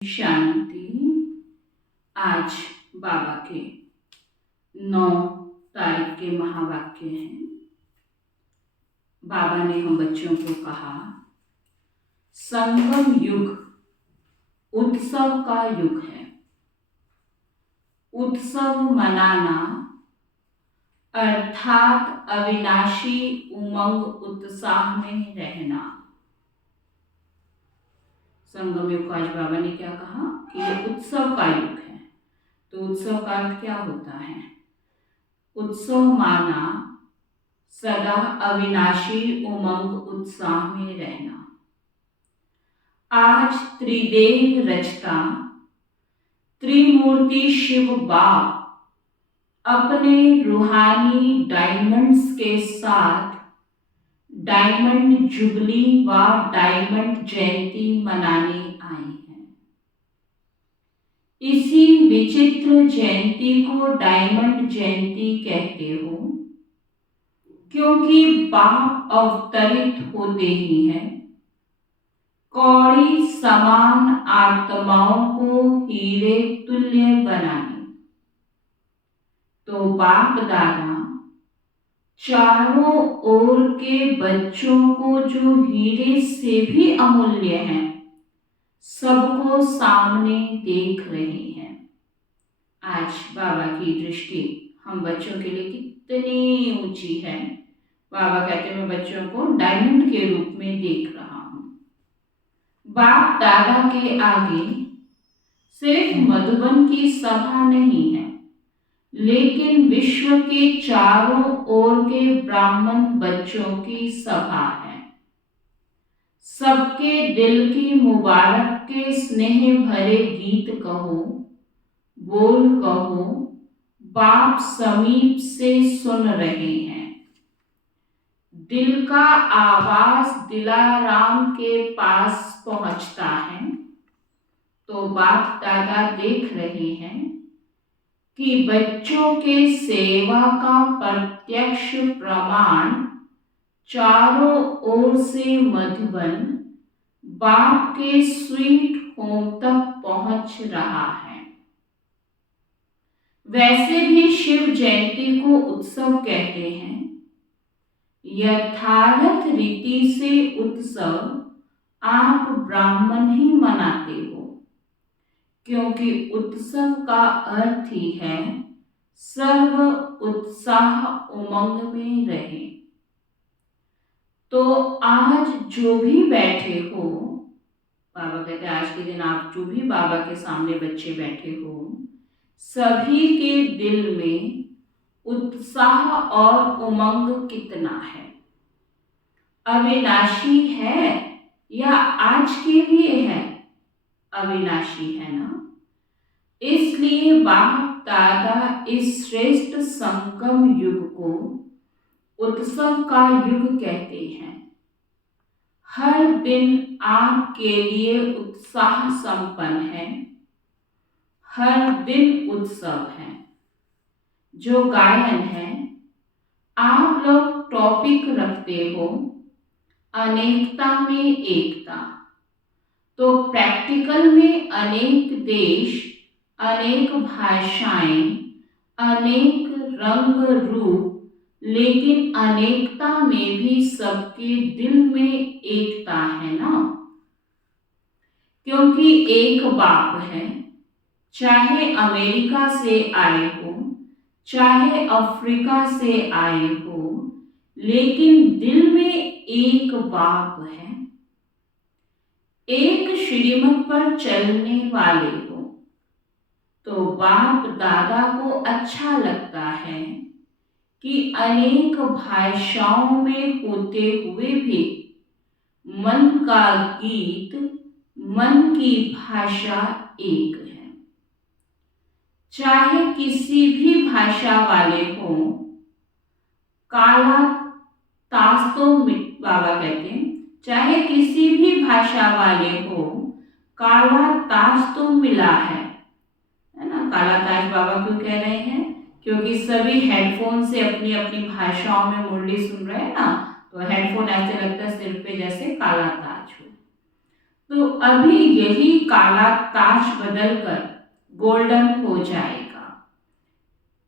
शांति। आज बाबा के 9 तारीख के महावाक्य हैं। बाबा ने हम बच्चों को कहा, संगम युग उत्सव का युग है। उत्सव मनाना अर्थात अविनाशी उमंग उत्साह में रहना। संगम युग को आज बाबा ने क्या कहा कि ये उत्सव का युग है। तो उत्सव का अर्थ क्या होता है? उत्सव माना सदा अविनाशी उमंग उत्साह में रहना। आज त्रिदेव रचता त्रिमूर्ति शिव बाप अपने रूहानी डायमंड्स के साथ डायमंड जुबली व डायमंड जयंती मनाने आए हैं। इसी विचित्र जयंती को डायमंड जयंती कहते हो, क्योंकि बाप अवतरित होते ही हैं कौड़ी समान आत्माओं को हीरे तुल्य बनाने। तो बाप दादा चारों ओर के बच्चों को जो हीरे से भी अमूल्य हैं, सबको सामने देख रहे हैं। आज बाबा की दृष्टि हम बच्चों के लिए कितनी ऊंची है। बाबा कहते हैं, मैं बच्चों को डायमंड के रूप में देख रहा हूं। बाप दादा के आगे सिर्फ मधुबन की सभा नहीं है, लेकिन विश्व के चारों ओर के ब्राह्मण बच्चों की सभा है। सबके दिल की मुबारक के स्नेह भरे गीत कहो, बोल कहो, बाप समीप से सुन रहे हैं। दिल का आवाज दिलाराम के पास पहुंचता है, तो बाप दादा देख रहे हैं कि बच्चों के सेवा का प्रत्यक्ष प्रमाण चारों ओर से मधुबन बाप के स्वीट होम तक पहुंच रहा है। वैसे भी शिव जयंती को उत्सव कहते हैं। यथार्थ रीति से उत्सव आप ब्राह्मण ही मनाते हो, क्योंकि उत्सव का अर्थ ही है सर्व उत्साह उमंग में रहे। तो आज जो भी बैठे हो, बाबा कहते हैं आज के दिन आप जो भी बाबा के सामने बच्चे बैठे हो, सभी के दिल में उत्साह और उमंग कितना है? अविनाशी है या आज के लिए है? अविनाशी है ना। इसलिए बाप दादा इस श्रेष्ठ संगम युग को उत्सव का युग कहते हैं। हर दिन आपके लिए उत्साह संपन्न है, हर दिन उत्सव है। जो गायन है, आप लोग टॉपिक रखते हो अनेकता में एकता। तो प्रैक्टिकल में अनेक देश, अनेक भाषाएं, अनेक रंग रूप, लेकिन अनेकता में भी सबके दिल में एकता है ना। क्योंकि एक बाप है, चाहे अमेरिका से आए हो, चाहे अफ्रीका से आए हो, लेकिन दिल में एक बाप है। एक श्रीमत पर चलने वाले हो। तो बाप दादा को अच्छा लगता है कि अनेक भाषाओं में होते हुए भी मन का गीत, मन की भाषा एक है। चाहे किसी भी भाषा वाले हो, काला ताश तो बाबा कहते हैं, चाहे किसी भी भाषा वाले हो, काला ताश तो मिला है ना। काला ताश बाबा क्यों कह रहे हैं? क्योंकि सभी हेडफोन से अपनी अपनी भाषाओं में मुरली सुन रहे हैं ना, तो हेडफोन ऐसे लगता है सिर पे जैसे काला ताज हो। तो अभी यही काला ताज बदलकर गोल्डन हो जाएगा।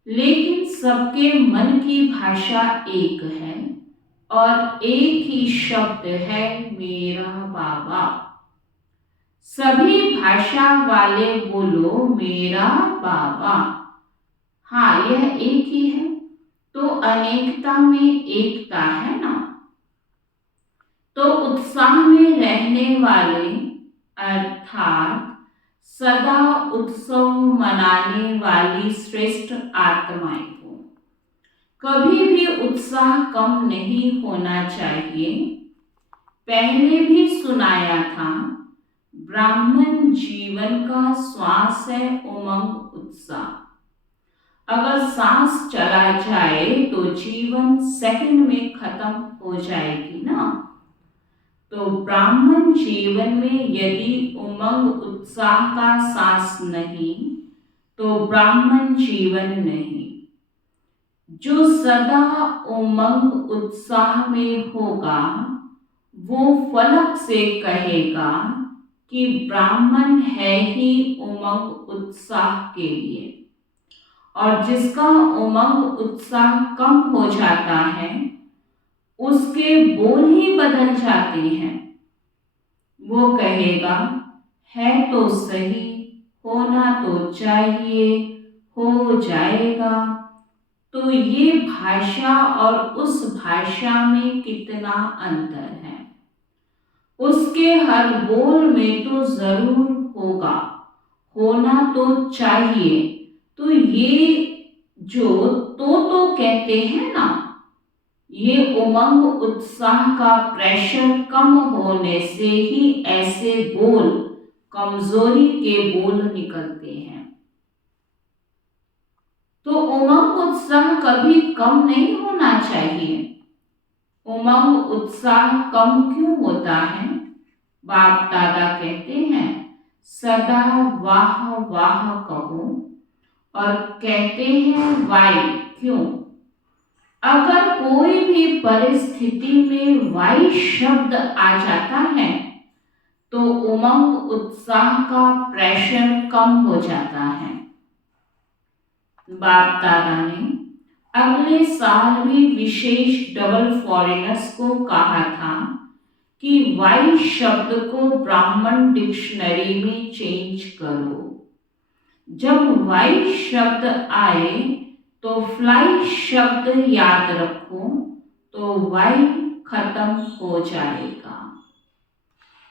लेकिन सबके मन की भाषा एक है और एक ही शब्द है, मेरा बाबा। सभी भाषा वाले बोलो, मेरा बाबा। हाँ, यह एक ही है तो अनेकता में एकता है ना। तो उत्साह में रहने वाले अर्थात सदा उत्सव मनाने वाली श्रेष्ठ आत्माएं हो। कभी भी उत्साह कम नहीं होना चाहिए। पहले भी सुनाया था, ब्राह्मण जीवन का श्वास है, उमंग उत्साह। अगर सांस चला जाए तो जीवन सेकंड में खत्म हो जाएगी ना। तो ब्राह्मण जीवन में यदि उमंग उत्साह का सांस नहीं तो ब्राह्मण जीवन नहीं। जो सदा उमंग उत्साह में होगा वो फलक से कहेगा कि ब्राह्मण है ही उमंग उत्साह के लिए। और जिसका उमंग उत्साह कम हो जाता है उसके बोल ही बदल जाते हैं। वो कहेगा, है तो सही, होना तो चाहिए, हो जाएगा। तो ये भाषा और उस भाषा में कितना अंतर है। उसके हर बोल में तो जरूर होगा, होना तो चाहिए। तो ये जो तो कहते हैं ना, ये उमंग उत्साह का प्रेशर कम होने से ही ऐसे बोल, कमजोरी के बोल निकलते हैं। तो उमंग उत्साह कभी कम नहीं होना चाहिए। उमंग उत्साह कम क्यों होता है? बाप दादा कहते हैं, सदा वाह वाह कहो, और कहते हैं वाई क्यों? अगर कोई भी परिस्थिति में वाई शब्द आ जाता है तो उमंग उत्साह का प्रेशर कम हो जाता है। बाप दादा ने अगले साल भी विशेष डबल फॉरेनर्स को कहा था कि वाई शब्द को ब्राह्मण डिक्शनरी में चेंज करो। जब वाई शब्द आए तो फ्लाई शब्द याद रखो, तो वाई खत्म हो जाएगा।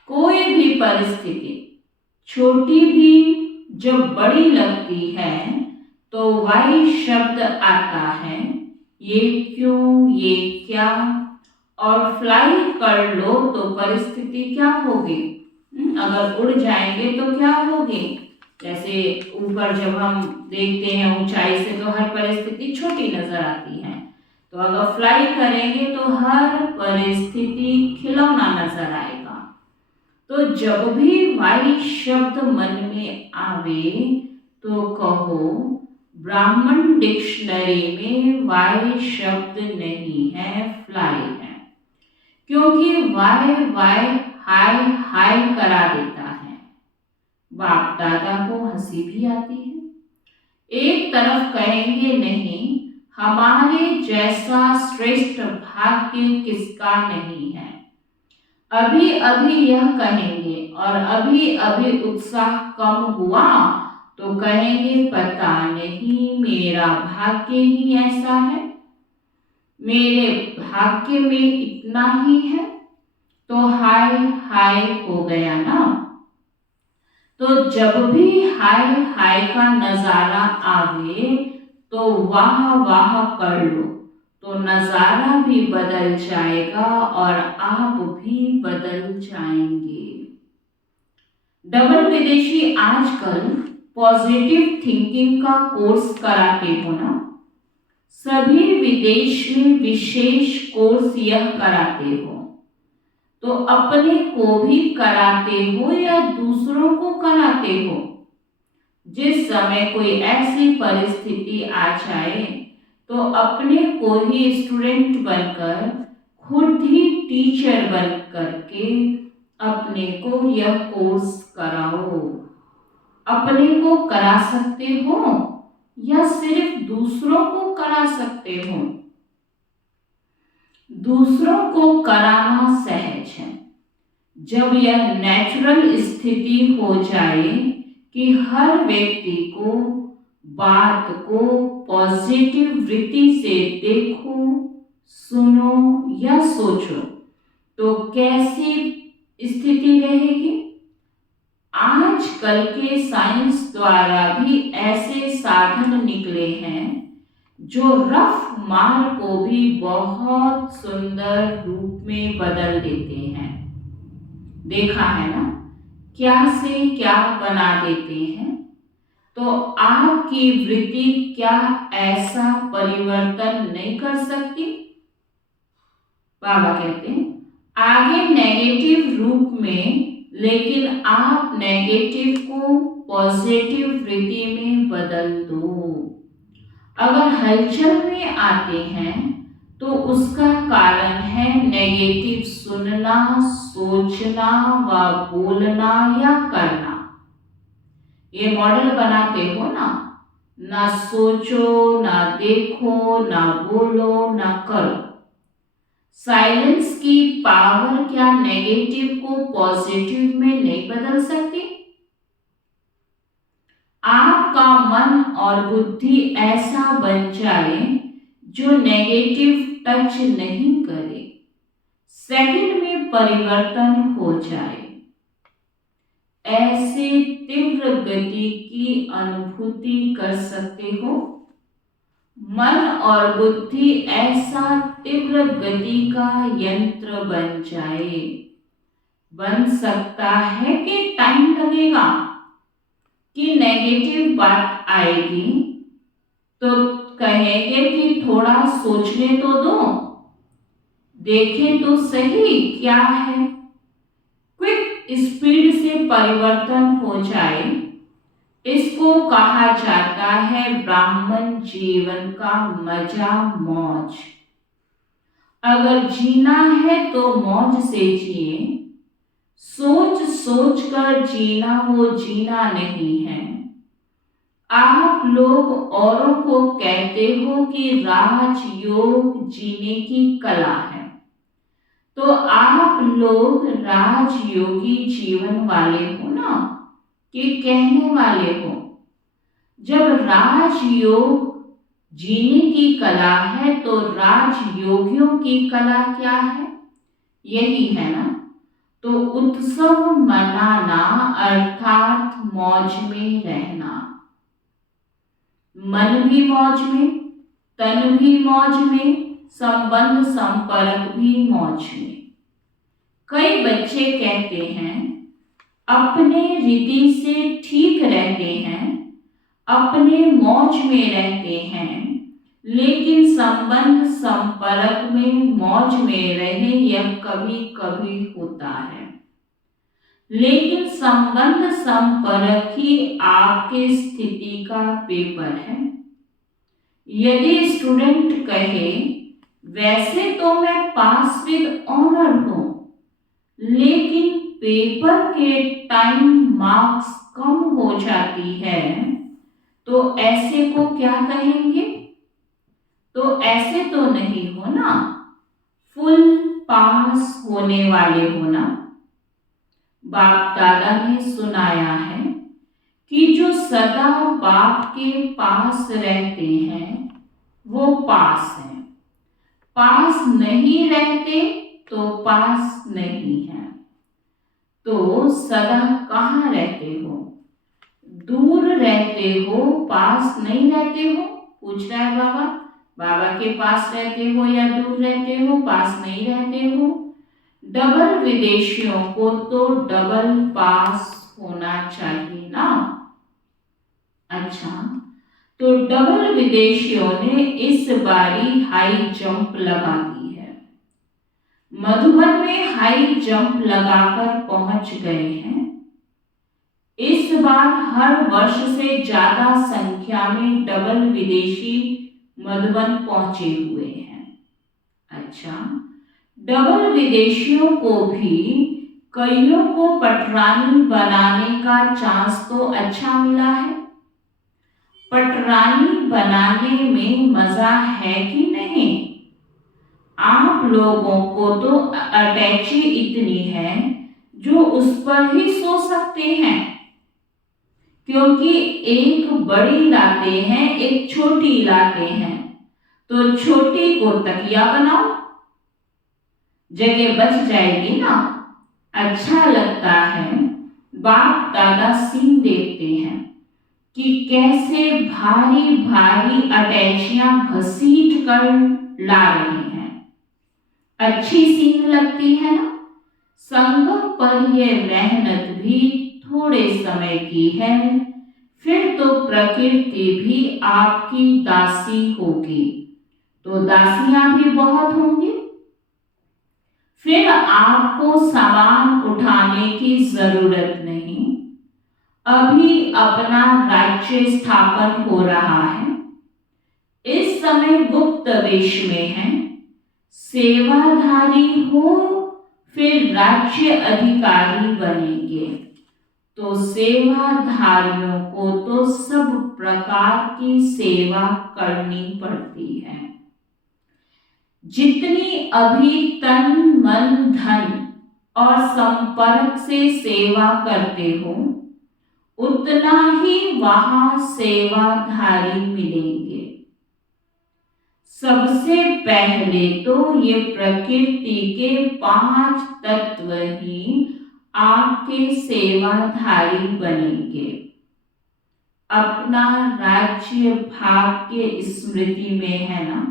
कोई भी परिस्थिति छोटी भी जब बड़ी लगती है तो वाई शब्द आता है, ये क्यों, ये क्या, और फ्लाई कर लो तो परिस्थिति क्या होगी? अगर उड़ जाएंगे तो क्या होगी? जैसे ऊपर जब हम देखते हैं ऊंचाई से तो हर परिस्थिति छोटी नजर आती है, तो अगर फ्लाई करेंगे तो हर परिस्थिति खिलौना नजर आएगा। तो जब भी वाई शब्द मन में आवे तो कहो, ब्राह्मण डिक्शनरी में वाई शब्द नहीं है, फ्लाई है। क्योंकि वाई वाई हाय हाय करा देता है। बाप दादा को हंसी भी आती है। एक तरफ कहेंगे, नहीं, हमारे जैसा श्रेष्ठ भाग्य किसका नहीं है। अभी अभी यह कहेंगे और अभी अभी उत्साह कम हुआ तो कहेंगे, पता नहीं मेरा भाग्य ही ऐसा है, मेरे भाग्य में इतना ही है, तो हाय हाय हो गया ना। तो जब भी हाय हाय का नजारा आवे तो वाह वाह कर लो, तो नजारा भी बदल जाएगा और आप भी बदल जाएंगे। डबल विदेशी आजकल पॉजिटिव थिंकिंग का कोर्स कराते हो ना। सभी विदेश में विशेष कोर्स यह कराते हो, तो अपने को भी कराते हो या दूसरों को कराते हो? जिस समय कोई ऐसी परिस्थिति आ जाए तो अपने को ही स्टूडेंट बनकर, खुद ही टीचर बन करके अपने को यह कोर्स कराओ। अपने को करा सकते हो या सिर्फ दूसरों को करा सकते हो? दूसरों को कराना सहज है। जब यह नेचुरल स्थिति हो जाए कि हर व्यक्ति को बात को पॉजिटिव वृत्ति से देखो, सुनो या सोचो, तो कैसी स्थिति रहेगी? आजकल के साइंस द्वारा भी ऐसे साधन निकले हैं जो रफ माल को भी बहुत सुंदर रूप में बदल देते हैं। देखा है ना, क्या से क्या बना देते हैं। तो आपकी वृत्ति क्या ऐसा परिवर्तन नहीं कर सकती? बाबा कहते हैं आगे नेगेटिव रूप में, लेकिन आप नेगेटिव को पॉजिटिव वृत्ति में बदल दो। अगर हलचल में आते हैं तो उसका कारण है नेगेटिव सुनना, सोचना व बोलना या करना। ये मॉडल बनाते हो ना सोचो, ना देखो, ना बोलो, ना करो। साइलेंस की पावर क्या नेगेटिव को पॉजिटिव में नहीं बदल सकती? आपका मन और बुद्धि ऐसा बन जाए जो नेगेटिव टच नहीं करे, सेकंड में परिवर्तन हो जाए। ऐसे तीव्र गति की अनुभूति कर सकते हो। मन और बुद्धि ऐसा तीव्र गति का यंत्र बन जाए। बन सकता है कि टाइम लगेगा, कि नेगेटिव बात आएगी तो कहेंगे कि थोड़ा सोचने तो दो, देखें तो सही क्या है। क्विक स्पीड से परिवर्तन हो जाए, इसको कहा जाता है ब्राह्मण जीवन का मजा, मौज। अगर जीना है तो मौज से जिए। सोच सोच कर जीना वो जीना नहीं है। आप लोग औरों को कहते हो कि राजयोग जीने की कला है, तो आप लोग राजयोगी जीवन वाले हो ना, कि कहने वाले हो? जब राजयोग जीने की कला है तो राजयोगियों की कला क्या है? यही है ना। तो उत्सव मनाना अर्थात मौज में रहना। मन भी मौज में, तन भी मौज में, संबंध संपर्क भी मौज में। कई बच्चे कहते हैं अपने रीति से ठीक रहते हैं, अपने मौज में रहते हैं, लेकिन संबंध संपर्क में मौज में रहे यह कभी कभी होता है। लेकिन संबंध संपर्क ही आपके स्थिति का पेपर है। यदि स्टूडेंट कहे वैसे तो मैं पास विद ऑनर हूं, लेकिन पेपर के टाइम मार्क्स कम हो जाती है, तो ऐसे को क्या कहेंगे? तो ऐसे तो नहीं हो ना, फुल पास होने वाले हो ना। बाप दादा ने सुनाया है कि जो सदा बाप के पास रहते हैं वो पास हैं, पास नहीं रहते तो पास नहीं है। तो सदा कहाँ रहते हो? दूर रहते हो, पास नहीं रहते हो? पूछ रहा है बाबा। बाबा के पास रहते हो या दूर रहते हो, पास नहीं रहते हो? डबल विदेशियों को तो डबल पास होना चाहिए ना। अच्छा, तो डबल विदेशियों ने इस बारी हाई जंप लगा दी है। मधुबन में हाई जंप लगाकर पहुंच गए हैं। इस बार हर वर्ष से ज्यादा संख्या में डबल विदेशी मधुबन पहुंचे हुए हैं। अच्छा, डबल विदेशियों को भी कईयों को पटरानी बनाने का चांस तो अच्छा मिला है। पटरानी बनाने में मजा है कि नहीं? आप लोगों को तो अटैची इतनी है जो उस पर ही सो सकते हैं, क्योंकि एक बड़ी लाते हैं एक छोटी लाते हैं, तो छोटी को तकिया बनाओ, जगह बच जाएगी ना। अच्छा लगता है। बाप दादा सीन देखते हैं कि कैसे भारी भारी अटैचियां घसीट कर ला रहे हैं। अच्छी सीन लगती है ना। संगम पर यह मेहनत भी थोड़े समय की है, फिर तो प्रकृति भी आपकी दासी होगी, तो दासियां भी बहुत होंगी। फिर आपको सामान उठाने की जरूरत नहीं। अभी अपना राज्य स्थापन हो रहा है। इस समय गुप्त वेश में है। सेवाधारी हो फिर राज्य अधिकारी बनेंगे, तो सेवाधारियों को तो सब प्रकार की सेवा करनी पड़ती है। जितनी अभी तन मन धन और संपर्क से सेवा करते हो, उतना ही वहां सेवाधारी मिलेंगे। सबसे पहले तो ये प्रकृति के 5 तत्व ही आपके सेवाधारी बनेंगे। अपना राज्य भाग्य स्मृति में है ना।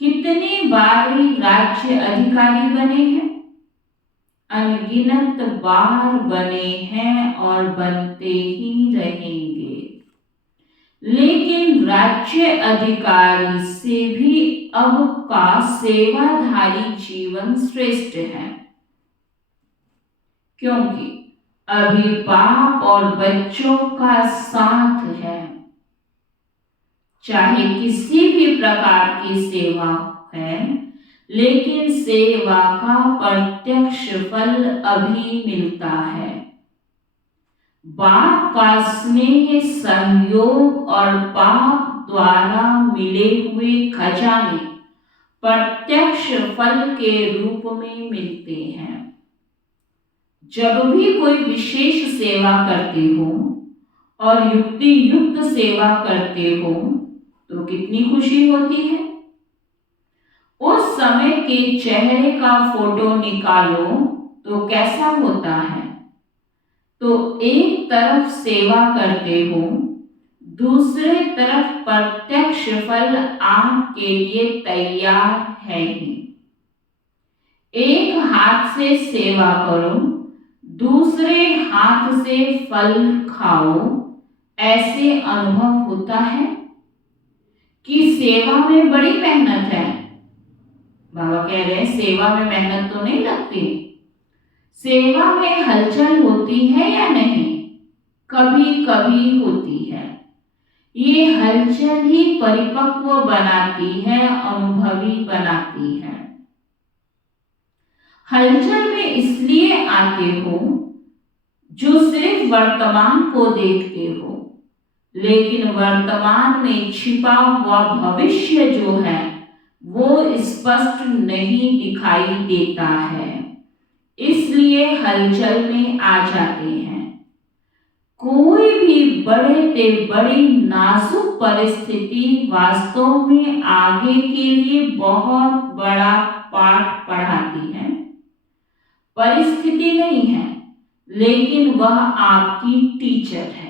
कितनी बार ही राज्य अधिकारी बने हैं? अनगिनत बार बने हैं और बनते ही रहेंगे। लेकिन राज्य अधिकारी से भी अब का सेवाधारी जीवन श्रेष्ठ है, क्योंकि अभी बाप और बच्चों का साथ है। चाहे किसी भी प्रकार की सेवा है, लेकिन सेवा का प्रत्यक्ष फल अभी मिलता है। बाप का स्नेह सहयोग और बाप द्वारा मिले हुए खजाने प्रत्यक्ष फल के रूप में मिलते हैं। जब भी कोई विशेष सेवा करते हो और युक्ति युक्त सेवा करते हो, तो कितनी खुशी होती है। उस समय के चेहरे का फोटो निकालो तो कैसा होता है। तो एक तरफ सेवा करते हो, दूसरे तरफ प्रत्यक्ष फल आपके लिए तैयार है ही। एक हाथ से सेवा करो, दूसरे हाथ से फल खाओ। ऐसे अनुभव होता है कि सेवा में बड़ी मेहनत है। बाबा कह रहे हैं सेवा में मेहनत तो नहीं लगती। सेवा में हलचल होती है या नहीं? कभी कभी होती है। ये हलचल ही परिपक्व बनाती है, अनुभवी बनाती है। हलचल में इसलिए आते हो जो सिर्फ वर्तमान को देखते हो, लेकिन वर्तमान में छिपा हुआ भविष्य जो है वो स्पष्ट नहीं दिखाई देता है, इसलिए हलचल में आ जाते हैं। कोई भी बड़े से बड़ी नाजुक परिस्थिति वास्तव में आगे के लिए बहुत बड़ा पाठ पढ़ाती है। परिस्थिति नहीं है, लेकिन वह आपकी टीचर है।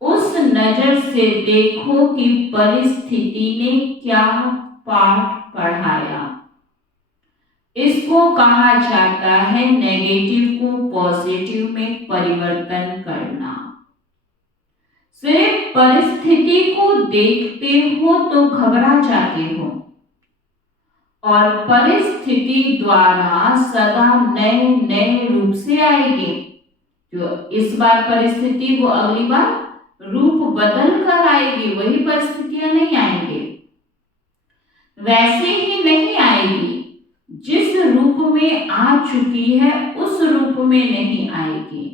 उस नजर से देखो कि परिस्थिति ने क्या पाठ पढ़ाया। इसको कहा जाता है नेगेटिव को पॉजिटिव में परिवर्तन करना। सिर्फ परिस्थिति को देखते हो तो घबरा जाते हो, और परिस्थिति द्वारा सदा नए नए रूप से आएगी। जो इस बार परिस्थिति वो अगली बार रूप बदल कर आएगी, वही परिस्थितियां नहीं आएंगी। वैसे ही नहीं आएगी जिस रूप में आ चुकी है उस रूप में नहीं आएगी,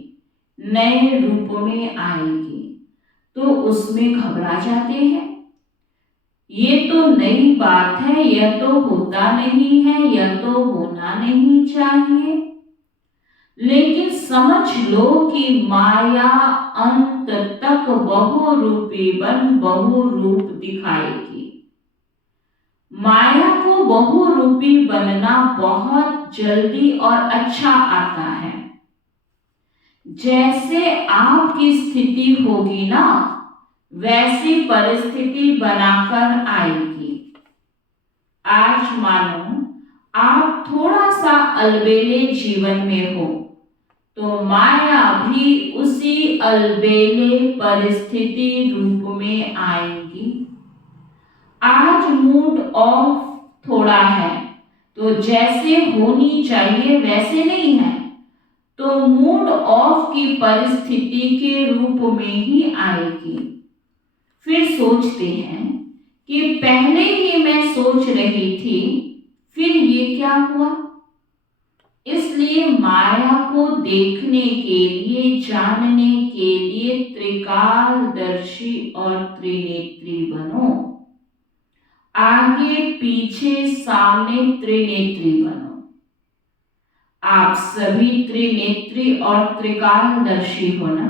नए रूप में आएगी, तो उसमें घबरा जाते हैं। ये तो नई बात है, यह तो होता नहीं है, यह तो होना नहीं चाहिए। लेकिन समझ लो कि माया अंत तक बहुरूपी बन बहुरूप दिखाएगी। माया को बहुरूपी बनना बहुत जल्दी और अच्छा आता है। जैसे आपकी स्थिति होगी ना, वैसी परिस्थिति बनाकर आएगी। आज मानो आप थोड़ा सा अलबेले जीवन में हो, तो माया भी उसी अलबेले परिस्थिति रूप में आएगी। आज मूड ऑफ थोड़ा है, तो जैसे होनी चाहिए वैसे नहीं है, तो मूड ऑफ की परिस्थिति के रूप में ही आएगी। फिर सोचते हैं कि पहले ही मैं सोच रही थी, फिर ये क्या हुआ। इसलिए माया को देखने के लिए, जानने के लिए त्रिकालदर्शी और त्रिनेत्री बनो। आगे पीछे सामने त्रिनेत्री बनो। आप सभी त्रिनेत्री और त्रिकालदर्शी हो ना।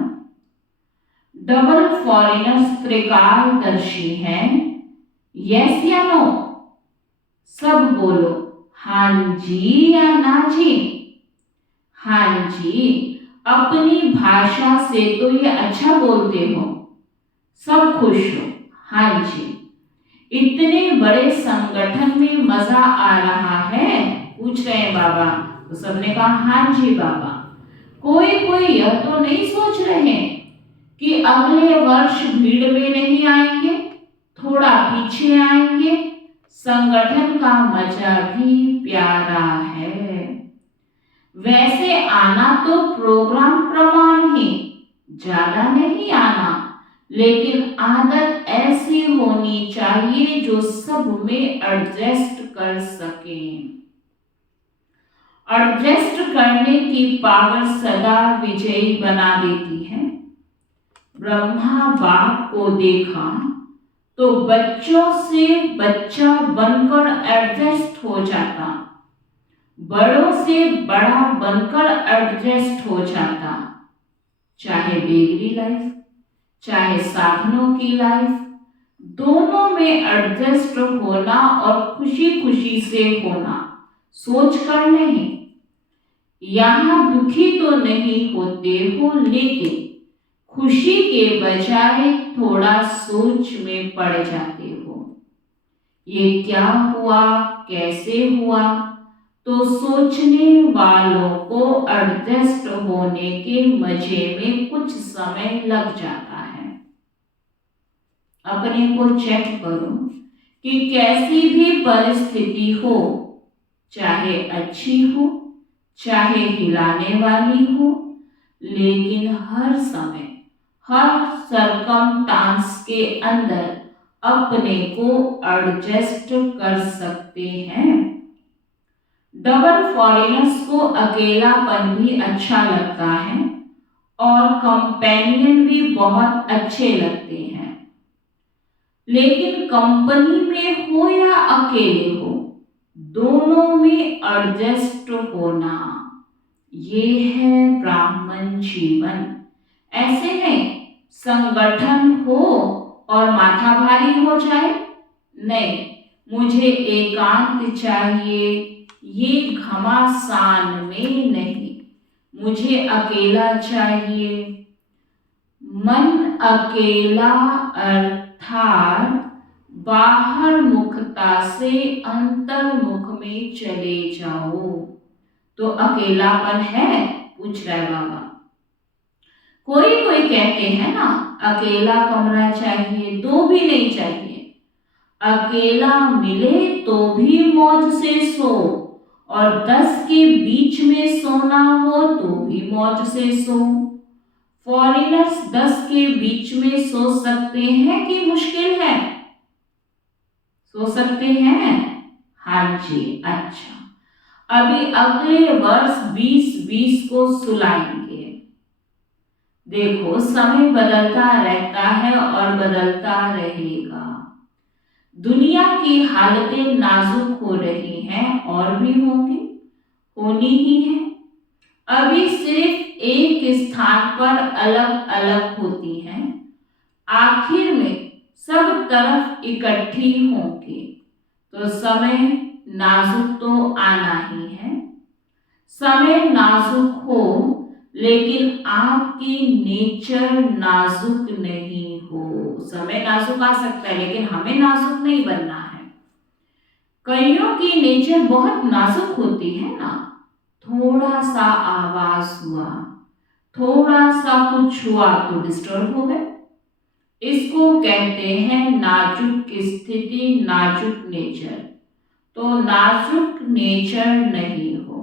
डबल फॉरेनर्स त्रिकालदर्शी हैं, यस या नो? सब बोलो हाँ जी या ना जी। हाँ जी, अपनी भाषा से तो ये अच्छा बोलते हो, सब खुश हो। हाँ जी, इतने बड़े संगठन में मजा आ रहा है, पूछ रहे हैं बाबा, तो सबने कहा हाँ जी बाबा। कोई कोई यह तो नहीं सोच रहे कि अगले वर्ष भीड़ में नहीं आएंगे, थोड़ा पीछे आएंगे। संगठन का मजा भी प्यारा है। वैसे आना तो प्रोग्राम प्रमाण ही, ज्यादा नहीं आना, लेकिन आदत ऐसी होनी चाहिए जो सब में एडजस्ट कर सके। एडजस्ट करने की पावर सदा विजयी बना देती है। ब्रह्मा बाप को देखा तो बच्चों से बच्चा बनकर एडजस्ट हो जाता, बड़ों से बड़ा बनकर एडजस्ट हो जाता। चाहे बेगरी लाइफ, चाहे साधनों की लाइफ, दोनों में एडजस्ट होना और खुशी खुशी से होना, सोच कर नहीं। यहां दुखी तो नहीं होते हो, लेकिन खुशी के बजाय थोड़ा सोच में पड़ जाते हो। ये क्या हुआ, कैसे हुआ, तो सोचने वालों को एडजस्ट होने के मजे में कुछ समय लग जाता है। अपने को चेक करो कि कैसी भी परिस्थिति हो, चाहे अच्छी हो, चाहे हिलाने वाली हो, लेकिन हर समय, हर सरकमस्टांस के अंदर अपने को एडजस्ट कर सकते हैं। डबल फॉरेनर्स को अकेलापन भी अच्छा लगता है और कंपेनियन भी बहुत अच्छे लगते हैं। लेकिन कंपनी में हो या अकेले हो, दोनों में एडजस्ट होना, ये है ब्राह्मण जीवन। ऐसे नहीं संगठन हो और माथा भारी हो जाए, नहीं, मुझे एकांत चाहिए, ये घमासान में नहीं, मुझे अकेला चाहिए। मन अकेला अर्थात बाहर मुखता से अंतर्मुख में चले जाओ, तो अकेलापन है, पूछ रहा है बाबा। कोई कोई कहते हैं ना, अकेला कमरा चाहिए, दो भी नहीं चाहिए। अकेला मिले तो भी मौज से सो, और 10 के बीच में सोना हो तो भी मौज से सो। फॉरेनर्स 10 के बीच में सो सकते हैं कि मुश्किल है? सो सकते हैं? हाँ जी, अच्छा। अभी अगले वर्ष 2020 को सुलाएंगे। देखो, समय बदलता रहता है और बदलता रहेगा। दुनिया की हालतें नाजुक हो रही हैं और भी होंगी, होनी ही है। अभी सिर्फ एक स्थान पर अलग अलग होती हैं, आखिर में सब तरफ इकट्ठी होंगी। तो समय नाजुक तो आना ही है। समय नाजुक हो, लेकिन आपकी नेचर नाजुक नहीं हो। समय नाजुक आ सकता है, लेकिन हमें नाजुक नहीं बनना है। कईयों की नेचर बहुत नाजुक होती है ना, थोड़ा सा आवाज हुआ, थोड़ा सा कुछ हुआ तो डिस्टर्ब हो गए। इसको कहते हैं नाजुक स्थिति, नाजुक नेचर। तो नाजुक नेचर नहीं हो,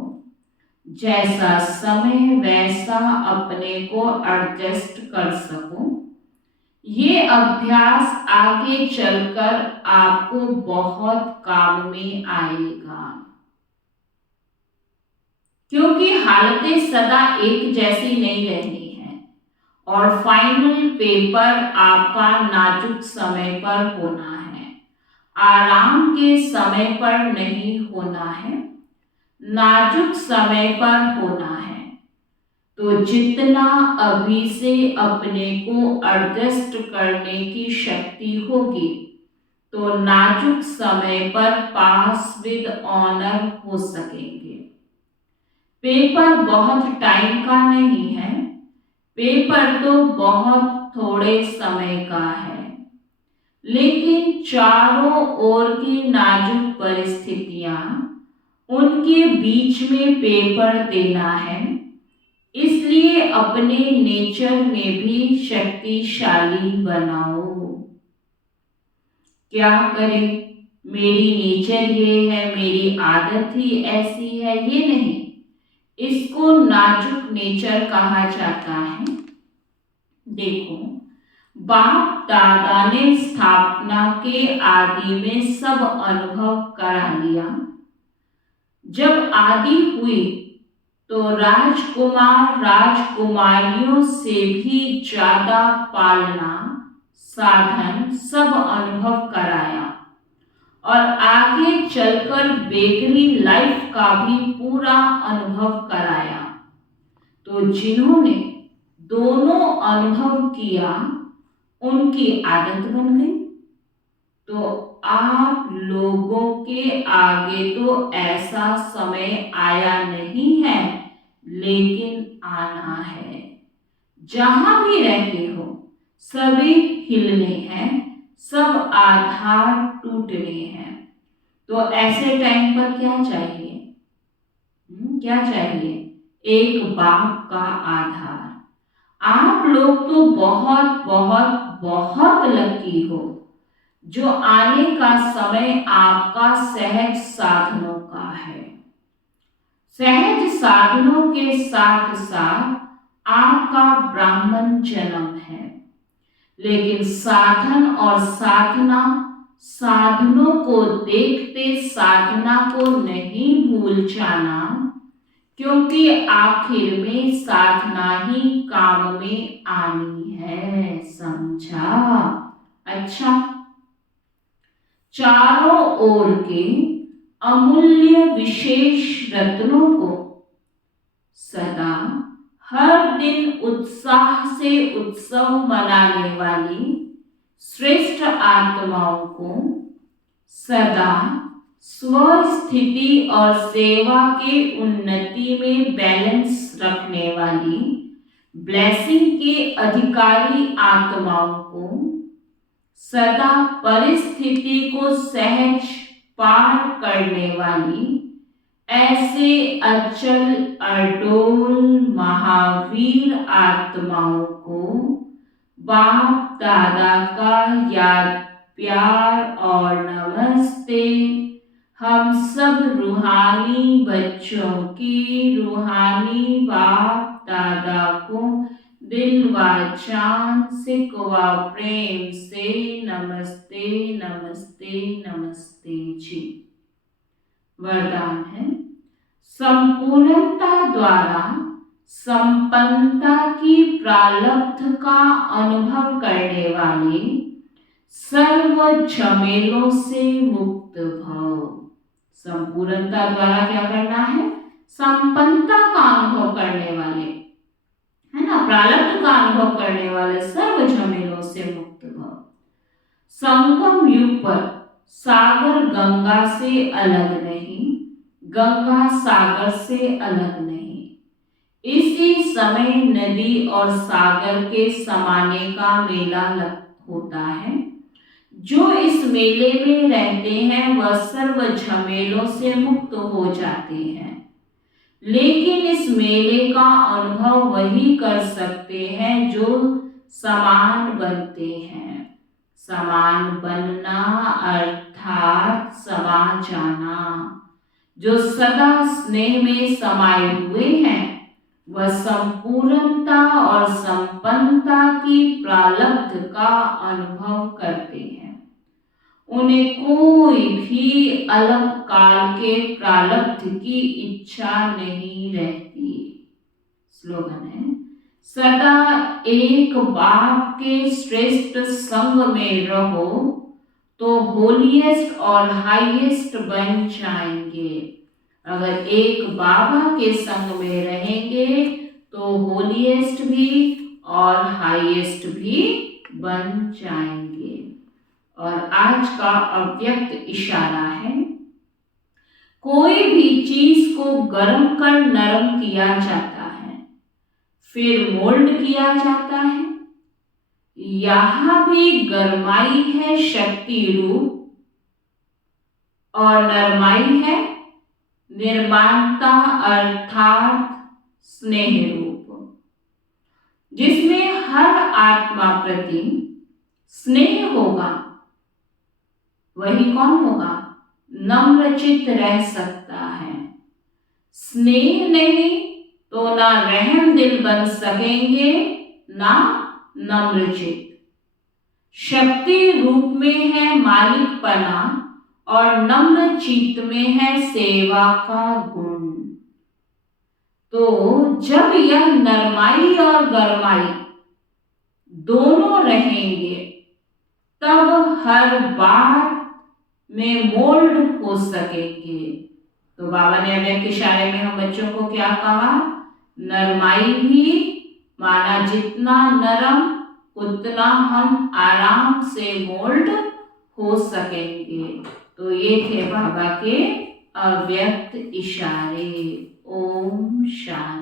जैसा समय वैसा अपने को एडजस्ट कर सको। ये अभ्यास आगे चलकर आपको बहुत काम में आएगा, क्योंकि हालतें सदा एक जैसी नहीं रहनी है और फाइनल पेपर आपका नाजुक समय पर होना है, आराम के समय पर नहीं होना है, नाजुक समय पर होना है। तो जितना अभी से अपने को एडजस्ट करने की शक्ति होगी, तो नाजुक समय पर पास विद ऑनर हो सकेंगे। पेपर बहुत टाइम का नहीं है, पेपर तो बहुत थोड़े समय का है, लेकिन चारों ओर की नाजुक परिस्थितियां, उनके बीच में पेपर देना है। इसलिए अपने नेचर में भी शक्तिशाली बनाओ। क्या करें, मेरी नेचर ये है, मेरी आदत ही ऐसी है, ये नहीं। इसको नाजुक नेचर कहा जाता है। देखो, बाप दादा ने स्थापना के आदि में सब अनुभव करा लिया। जब आदि हुई तो राजकुमार राजकुमारियों से भी ज्यादा पालना, साधन सब अनुभव कराया और आगे चलकर बेगरी लाइफ का भी पूरा अनुभव कराया। तो जिन्होंने दोनों अनुभव किया, उनकी आदत बन गई। तो आप लोगों के आगे तो ऐसा समय आया नहीं है, लेकिन आना है। जहां भी रहते हो, सभी हिलने हैं, सब आधार टूटने हैं। तो ऐसे टाइम पर क्या चाहिए? क्या चाहिए? एक बाप का आधार। आप लोग तो बहुत बहुत बहुत लकी हो, जो आने का समय आपका सहज साधनों का है। सहज साधनों के साथ साथ आपका ब्राह्मण जन्म है, लेकिन साधन और साधना, साधनों को देखते साधना को नहीं भूल जाना, क्योंकि आखिर में साधना ही काम में आनी है। समझा? अच्छा, चारों ओर के अमूल्य विशेष रत्नों को सदा हर दिन उत्साह से उत्सव मनाने वाली श्रेष्ठ आत्माओं को सदा स्वस्थिति और सेवा के उन्नति में बैलेंस रखने वाली ब्लेसिंग के अधिकारी आत्माओं को सदा परिस्थिति को सहज पार करने वाली ऐसे अचल अडोल महावीर आत्माओं को बाप दादा का याद, प्यार और नमस्ते। हम सब रूहानी बच्चों की रूहानी बाप दादा को दिल व जान से प्रेम से नमस्ते नमस्ते नमस्ते जी। वरदान है, संपूर्णता द्वारा संपन्नता की प्रारब्ध का अनुभव करने वाले सर्व झमेलों से मुक्त भव। संपूर्णता द्वारा क्या करना है? संपन्नता का अनुभव करने वाले, है ना, प्रारब्ध का अनुभव करने वाले सर्व झमेलों से मुक्त भव। संगम युग पर सागर गंगा से अलग नहीं, गंगा सागर से अलग नहीं। इसी समय नदी और सागर के समाने का मेला होता है। जो इस मेले में रहते हैं वह सर्व झमेलों से मुक्त हो जाते हैं। लेकिन इस मेले का अनुभव वही कर सकते हैं जो समान बनते हैं। समान बनना अर्थात समा जाना। जो सदा स्नेह में समाये हुए हैं वह संपूर्णता और संपन्नता की प्रारब्ध का अनुभव करते हैं। उन्हें कोई भी अलग काल के प्रारब्ध की इच्छा नहीं रहती। स्लोगन है, सदा एक बाप के श्रेष्ठ संग में रहो तो होलीएस्ट और हाईएस्ट बन जाएंगे। अगर एक बाबा के संग में रहेंगे तो होलीएस्ट भी और हाईएस्ट भी बन जाएंगे। और आज का अव्यक्त इशारा है, कोई भी चीज को गर्म कर नरम किया जाता है, फिर मोल्ड किया जाता है। यहां भी गरमाई है शक्ति रूप और नरमाई है निर्माणता अर्थात स्नेह रूप, जिसमें हर आत्मा प्रति स्नेह होगा वही कौन होगा? नम्रचित रह सकता है। स्नेह नहीं तो ना रहम दिल बन सकेंगे ना नम्रचित। शक्ति रूप में है मालिकपना और नम्र चित्त में है सेवा का गुण। तो जब यह नरमाई और गरमाई दोनों रहेंगे तब हर बात में मोल्ड हो सकेंगे। तो बाबा ने अव्यक्त इशारे में हम बच्चों को क्या कहा? नरमाई भी माना जितना नरम उतना हम आराम से मोल्ड हो सकेंगे। तो ये थे बाबा के अव्यक्त इशारे। ओम शांति।